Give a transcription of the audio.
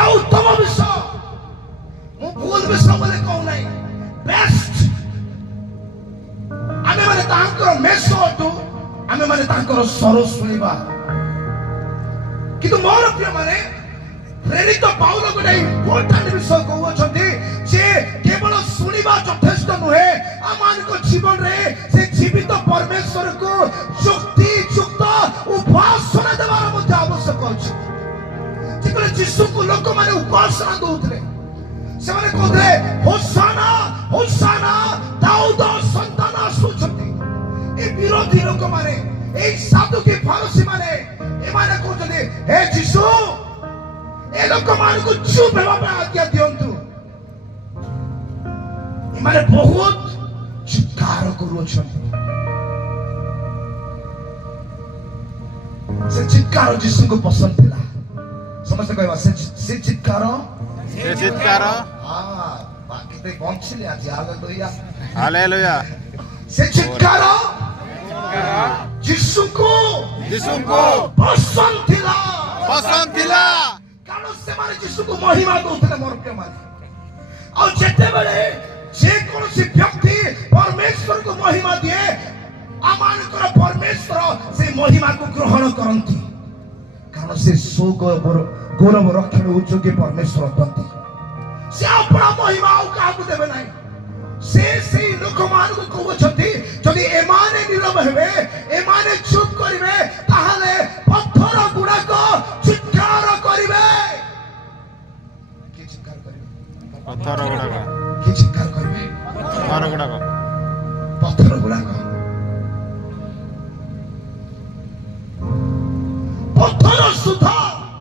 एटा उत्तम विषय मु भूल विषय बोले कहू नहीं बेस्ट आमे माने तांकर मेसोटू आमे माने तांकर स्वर सुनिबा किंतु मोर प्रिय माने प्रेरित पाउल गोटे इम्पोर्टेंट विषय कहउछथि जे केवल सुनिबा यथेष्ट नुहे आमानको जीवन रे से जीवित परमेश्वर को शक्ति युक्त उपासना देवार मध्ये आवश्यक अछि जेतले यीशु को लोक माने उपासना दउतले से माने कहले होसाना होसाना दाऊद संतान आसुछथि ए विरोधी लोक माने ए साधु के फारसी माने ए माने कहले हे यीशु ए लोक मान को चुप हेबा पे आज्ञा दियंतु ए माने बहुत चित्कार करूछन से चित्कार यीशु को पसंद थिला समस्त कहबा से चित्कार हां बाकी ते पहुंचले आज हालेलुया से चित्कार यीशु को पसंद थिला कारण से माने यीशु को महिमा दउतले मोर के माने और जेते बेले जे कोन से व्यक्ति परमेश्वर को महिमा दिए आमानकर परमेश्वर से महिमा को ग्रहण करंती कारण से गौरव रक्षण उच्चके परमेश्वर दंती से अपना महिमा आउ का देबे नाही से लोक मान को कहउछथि जदि एमाने नीरव हेबे एमाने चुप करिवे ताहाले पत्थर गुडा को चित्कार करिवे के चित्कार करिवे पत्थर